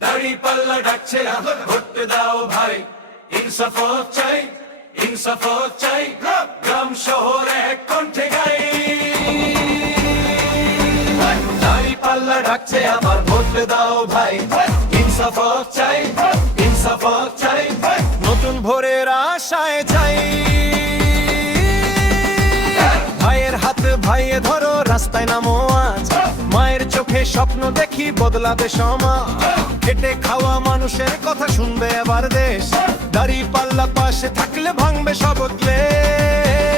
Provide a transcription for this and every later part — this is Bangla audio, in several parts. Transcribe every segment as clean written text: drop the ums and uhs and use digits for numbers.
দাঁড়িপাল্লা ডাকছে আবার ভোট দাও ভাই, ইনসাফ চাই, ইনসাফ চাই, গ্রাম শহর এক কণ্ঠে গাই। দাঁড়িপাল্লা ডাকছে আবার ভোট দাও ভাই, ইনসাফ চাই, ইনসাফ চাই, নতুন ভোরের আশায় চাই। ভাইয়ের হাত ভাইয়ে ধরো, রাস্তায় নামো আজ, মায়ের চোখে স্বপ্ন দেখি বদলাবে সমাজ। খেটে খাওয়া মানুষের কথা শুনবে এবার দেশ, দাঁড়িপাল্লা পাশে থাকলে ভাঙবে সব ক্লেশ।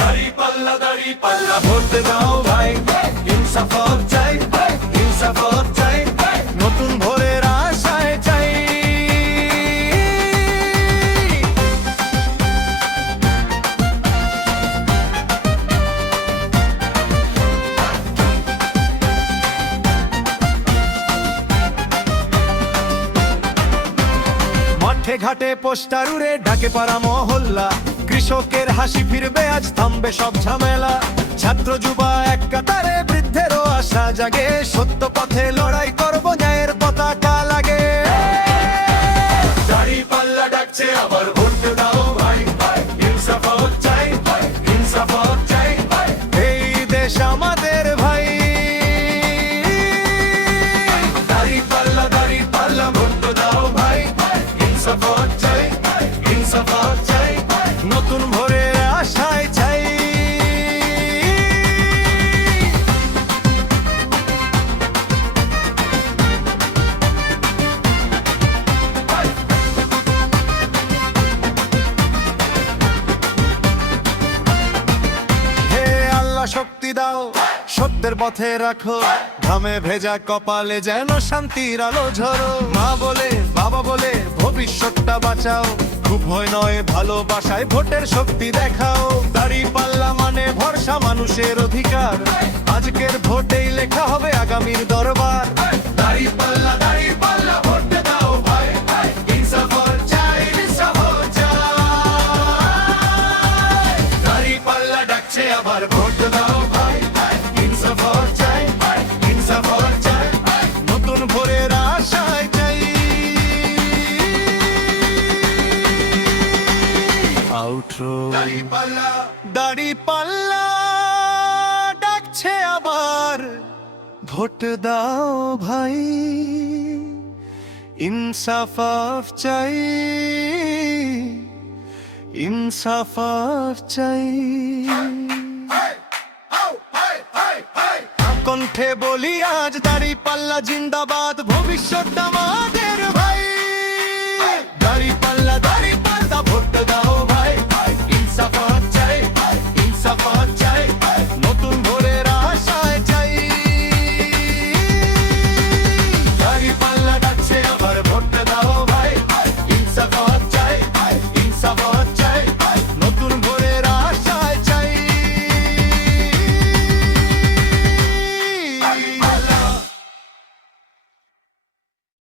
দাঁড়িপাল্লা দাঁড়িপাল্লা ভোট দাও ভাই, ইনসাফ চাই, ইনসাফ চাই, নতুন ভোরের আশায় চাই। মাঠে ঘাটে পোস্টার উড়ে ডাকে পাড়া মহল্লা, কৃষকের হাসি ফিরবে আজ, থামবে সব ঝামেলা। ছাত্র যুবা এক কাতারে, বৃদ্ধেরও আশা জাগে, সত্য পথে লড়াই করবো, ন্যায়ের পতাকা লাগে। দাঁড়িপাল্লা ডাকছে আবার ভোট দাও ভাই, ইনসাফ চাই, ইনসাফ চাই, এই দেশ আমাদের ভাই। দাঁড়িপাল্লা দাঁড়িপাল্লা ভোট দাও ভাই, ইনসাফ চাই, ইনসাফ চাই, নতুন ভোরের আশায় চাই। হে আল্লাহ শক্তি দাও, সত্যের পথে রাখো, ঘামে ভেজা কপালে যেন শান্তির আলো ঝরো। মা বলে বাবা বলে ভবিষ্যৎটা বাঁচাও, খুব ভয় নয় ভালোবাসায় ভোটের শক্তি দেখাও। দাঁড়িপাল্লা মানে ভরসা, মানুষের অধিকার, আজকের ভোটেই লেখা হবে আগামীর দরবার। দাঁড়িপাল্লা দাঁড়িপাল্লা ভোট দাও ভাই, ইনসাফ চাই, ইনসাফ চাই, দাঁড়িপাল্লা ডাকছে আবার ভোট দাও ভাই, ইনসাফ চাই, ইনসাফ চাই, নতুন ভোরের আশায় চাই। আউটরো দাঁড়িপাল্লা দাঁড়িপাল্লা ডাকছে আবার ভোট দাও ভাই, ইনসাফ চাই, ইনসাফ চাই। কণ্ঠে বলি আজ দাঁড়িপাল্লা জিন্দাবাদ, ভবিষ্যৎ আমার।